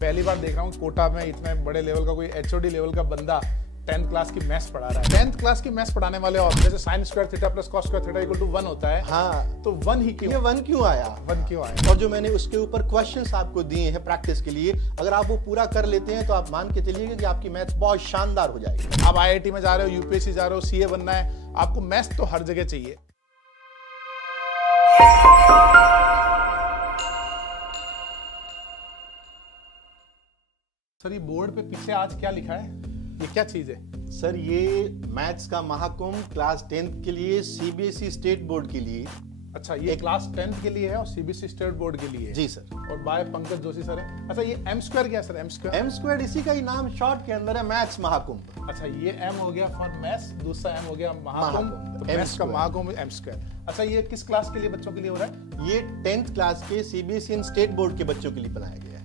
पहली बार देख रहा हूँ कोटा में इतने बड़े लेवल का कोई एचओडी लेवल का बंदा 10th क्लास की मैथ्स पढ़ा रहा है। 10th क्लास की मैथ्स पढ़ाने वाले और जैसे sin square theta plus cos square theta equal to 1 होता है। हाँ, तो 1 ही क्यों? ये 1 क्यों आया? 1 क्यों आया? और जो मैंने उसके ऊपर क्वेश्चंस आपको दिए हैं प्रैक्टिस के लिए, अगर आप वो पूरा कर लेते हैं तो आप मान के चलिएगा कि आपकी मैथ्स बहुत शानदार हो जाएगी। आप IIT में जा रहे हो, यूपीएससी जा रहे हो, सीए बनना है, आपको मैथ्स तो हर जगह चाहिए। सर ये बोर्ड पे पीछे आज क्या लिखा है? ये क्या चीज है? सर ये मैथ्स का महाकुंभ क्लास 10th के लिए सीबीएसई स्टेट बोर्ड के लिए। अच्छा, ये क्लास 10th के लिए है और सीबीएसई स्टेट बोर्ड के लिए है। जी सर। और बाय पंकज जोशी सर है। अच्छा, ये एम स्क्वायर क्या है सर? एम स्क्वायर इसी का ही नाम शॉर्ट के अंदर है, मैथ्स महाकुंभ। अच्छा, ये एम हो गया फॉर मैथ्स, दूसरा एम हो गया महाकुंभ, तो मैथ्स का महाकुंभ एम स्क्वायर। अच्छा, ये किस क्लास के लिए बच्चों के लिए हो रहा है? ये 10th क्लास के सीबीएसई स्टेट बोर्ड के बच्चों के लिए बनाया गया है।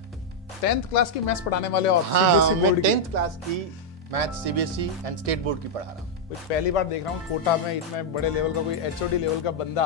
10th क्लास की मैथ्स पढ़ाने वाले और हाँ, सीबीएसई बोर्ड 10th क्लास की maths CBSE and state board की पढ़ा रहा हूँ। पहली बार देख रहा हूँ कोटा में इतने बड़े लेवल का कोई एचओडी लेवल का बंदा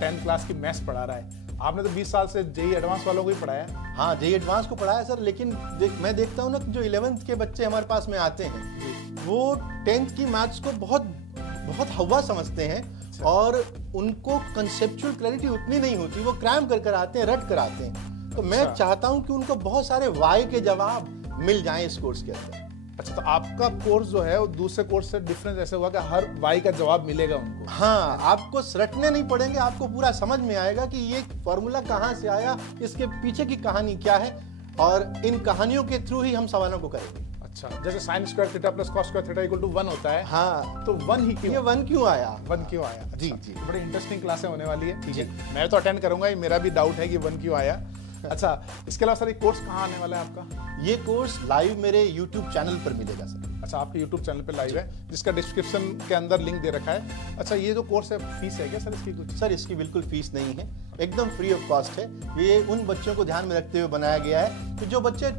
10th क्लास की मैथ्स पढ़ा रहा है। आपने तो 20 साल से जेई एडवांस वालों को ही पढ़ाया है। हाँ, जेई एडवांस को पढ़ाया सर, लेकिन मैं देखता हूँ ना कि जो 11th के बच्चे हमारे पास में आते हैं वो 10th की मैथ्स को बहुत हवा समझते हैं और उनको कंसेप्चुअल क्लैरिटी उतनी नहीं होती, वो क्रैम कर आते हैं, रट कर आते हैं। तो मैं चाहता हूं कि उनको बहुत सारे वाई के जवाब मिल जाएं इस कोर्स के अंदर। अच्छा, तो आपका कोर्स जो है वो दूसरे कोर्स से डिफरेंस ऐसे हुआ कि हर वाई का जवाब मिलेगा उनको। हाँ, आपको रटने नहीं पड़ेंगे, आपको पूरा समझ में आएगा कि ये फॉर्मूला कहाँ से आया, इसके पीछे की कहानी क्या है, और इन कहानियों के थ्रू ही हम सवालों को करेंगे। अच्छा, जैसे sin square theta plus cos square theta equal to 1 होता है। हाँ, तो 1 ही क्यों? ये 1 क्यों आया? 1 क्यों आया? जी जी, बड़ी इंटरेस्टिंग क्लासें होने वाली है। ठीक है, मैं तो अटेंड करूंगा, मेरा भी डाउट है कि 1 क्यों आया। अच्छा, इसके अलावा सर ये कोर्स कहाँ आने वाला है आपका? ये कोर्स लाइव मेरे YouTube चैनल पर मिलेगा सर। अच्छा, आपके YouTube चैनल पे लाइव है, जिसका डिस्क्रिप्शन के अंदर लिंक दे रखा है। अच्छा, ये जो कोर्स है फीस है क्या सर इसकी कुछ? सर इसकी बिल्कुल फीस नहीं है, एकदम फ्री ऑफ कॉस्ट है। ये उन बच्चों को ध्यान में रखते हुए बनाया गया है कि जो बच्चे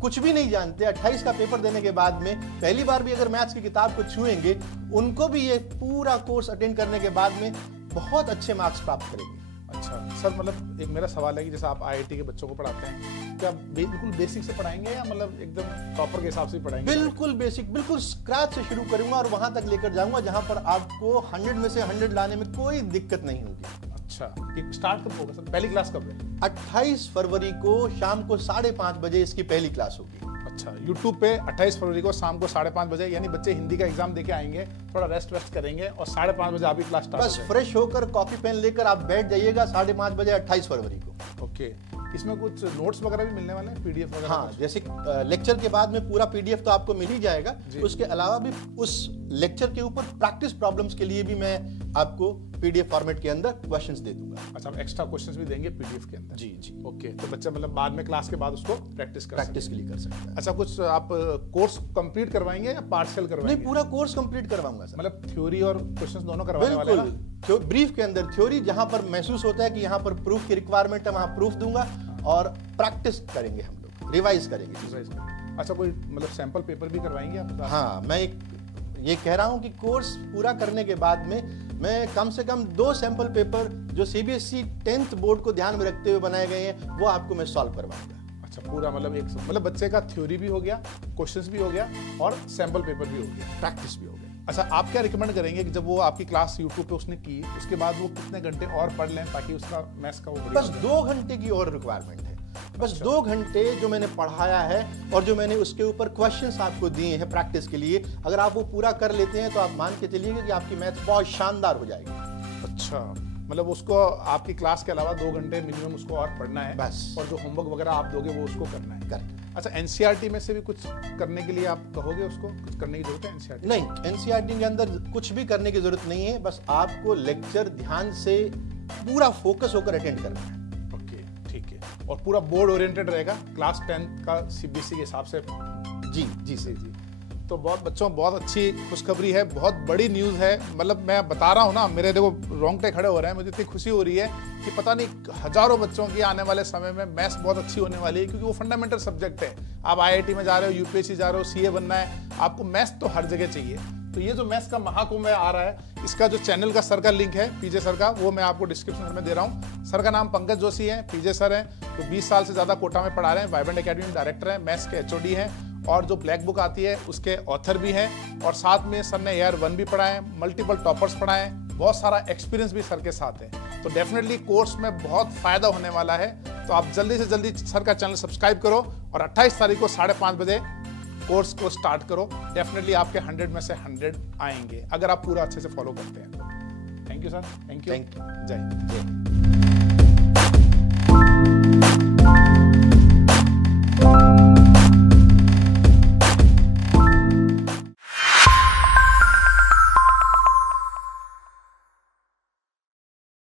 कुछ भी नहीं जानते, 28 का पेपर देने के बाद में पहली बार भी अगर मैथ्स की किताब को छुएंगे, उनको भी ये पूरा कोर्स अटेंड करने के बाद में बहुत अच्छे मार्क्स प्राप्त करेंगे। अच्छा सर, मतलब एक मेरा सवाल है कि जैसे आप IIT के बच्चों को पढ़ाते हैं, क्या बिल्कुल बेसिक से पढ़ाएंगे या मतलब एकदम टॉपर के हिसाब से पढ़ाएंगे? बिल्कुल बेसिक, बिल्कुल स्क्रैच से शुरू करूंगा और वहां तक लेकर जाऊंगा जहां पर आपको 100 में से 100 लाने में कोई दिक्कत नहीं होगी। अच्छा, ये स्टार्ट कब होगा सर? पहली क्लास कब है? 28 फरवरी को शाम को 5:30 बजे इसकी पहली क्लास होगी। अच्छा, YouTube पे 28 फरवरी को शाम को 5:30 बजे, यानी बच्चे हिंदी का एग्जाम देके आएंगे, थोड़ा रेस्ट करेंगे और 5:30 बजे आपकी क्लास स्टार्ट बस फ्रेश होकर कॉपी पेन लेकर आप बैठ जाइएगा 5:30 बजे 28 फरवरी को। ओके, इसमें कुछ नोट्स वगैरह भी मिलने वाले हैं, PDF वगैरह? हाँ, जैसे लेक्चर के बाद में पूरा PDF तो आपको मिल ही जाएगा, उसके अलावा भी उस लेक्चर के ऊपर प्रैक्टिस प्रॉब्लम्स के लिए भी मैं आपको PDF फॉर्मेट के अंदर क्वेश्चंस दे दूंगा। अच्छा, आप एक्स्ट्रा क्वेश्चंस भी देंगे PDF के अंदर? जी जी। ओके, तो बच्चे मतलब बाद में क्लास के बाद उसको प्रैक्टिस के लिए कर सकते हैं। अच्छा, कुछ आप कोर्स कंप्लीट करवाएंगे या पार्शियल करवाएंगे? नहीं, पूरा कोर्स कंप्लीट करवाऊंगा सर। मतलब थ्योरी और क्वेश्चंस दोनों करवाने वाले हैं? बिल्कुल, ब्रीफ के अंदर थ्योरी, जहां पर महसूस होता है कि यहाँ पर प्रूफ की रिक्वायरमेंट है वहां प्रूफ दूंगा, और प्रैक्टिस करेंगे हम लोग, रिवाइज करेंगे। अच्छा, कोई मतलब सैंपल पेपर भी करवाएंगे आप? हाँ, मैं ये कह रहा हूँ कि कोर्स पूरा करने के बाद में मैं कम से कम 2 सैंपल पेपर जो सीबीएसई 10th बोर्ड को ध्यान में रखते हुए बनाए गए हैं वो आपको मैं सॉल्व करवाऊंगा। अच्छा, पूरा मतलब बच्चे का थ्योरी भी हो गया, क्वेश्चंस भी हो गया और सैंपल पेपर भी हो गया, प्रैक्टिस भी हो गया। अच्छा, आप क्या रिकमेंड करेंगे कि जब वो आपकी क्लास YouTube पे उसने की, उसके बाद वो कितने घंटे और पढ़ लें ताकि उसका मैथ्स का वो? बस 2 घंटे की और रिक्वायरमेंट है। बस 2 घंटे जो मैंने पढ़ाया है और जो मैंने उसके ऊपर क्वेश्चंस आपको दिए हैं प्रैक्टिस के लिए, अगर आप वो पूरा कर लेते हैं तो आप मान के चलिएगा कि आपकी मैथ्स बहुत शानदार हो जाएगी। अच्छा, मतलब उसको आपकी क्लास के अलावा 2 घंटे मिनिमम उसको और पढ़ना है बस, और जो होमवर्क वगैरह आप दोगे वो उसको करना है। करेक्ट। अच्छा, NCERT में से भी कुछ करने के लिए आप कहोगे उसको? कुछ करने की जरूरत है NCERT? नहीं, NCERT के अंदर कुछ भी करने की जरूरत नहीं है, बस आपको लेक्चर ध्यान से पूरा फोकस होकर अटेंड करना है। और पूरा बोर्ड ओरिएंटेड रहेगा क्लास 10th का सीबीएसई के हिसाब से? जी जी सही जी। तो बहुत अच्छी खुशखबरी है, बहुत बड़ी न्यूज़ है। मतलब मैं बता रहा हूँ ना, मेरे देखो रोंगटे खड़े हो रहे हैं, मुझे इतनी खुशी हो रही है कि पता नहीं हजारों बच्चों की आने वाले समय में मैथ्स बहुत अच्छी होने वाली है, क्योंकि वो फंडामेंटल सब्जेक्ट है। आप IIT में जा रहे हो, यूपीएससी जा रहे हो, सीए बनना है, आपको मैथ्स तो हर जगह चाहिए। तो ये जो मैथ्स का महाकुंभ आ रहा है, इसका जो चैनल का सर का लिंक है पीजे सर का, वो मैं आपको डिस्क्रिप्शन में दे रहा हूँ। सर का नाम पंकज जोशी है, पीजे सर हैं, तो 20 साल से ज़्यादा कोटा में पढ़ा रहे हैं, वाइब्रेंट एकेडमी में डायरेक्टर हैं, मैथ्स के HOD हैं, और जो ब्लैक बुक आती है उसके ऑथर भी हैं, और साथ में सर ने AR1 भी पढ़ाए हैं, मल्टीपल टॉपर्स पढ़ाए हैं, बहुत सारा एक्सपीरियंस भी सर के साथ है। तो डेफिनेटली कोर्स में बहुत फायदा होने वाला है। तो आप जल्दी से जल्दी सर का चैनल सब्सक्राइब करो और 28 तारीख को 5:30 बजे कोर्स को स्टार्ट करो। डेफिनेटली आपके 100 में से 100 आएंगे अगर आप पूरा अच्छे से फॉलो करते हैं तो। Thank you sir, thank you, thank you. जय।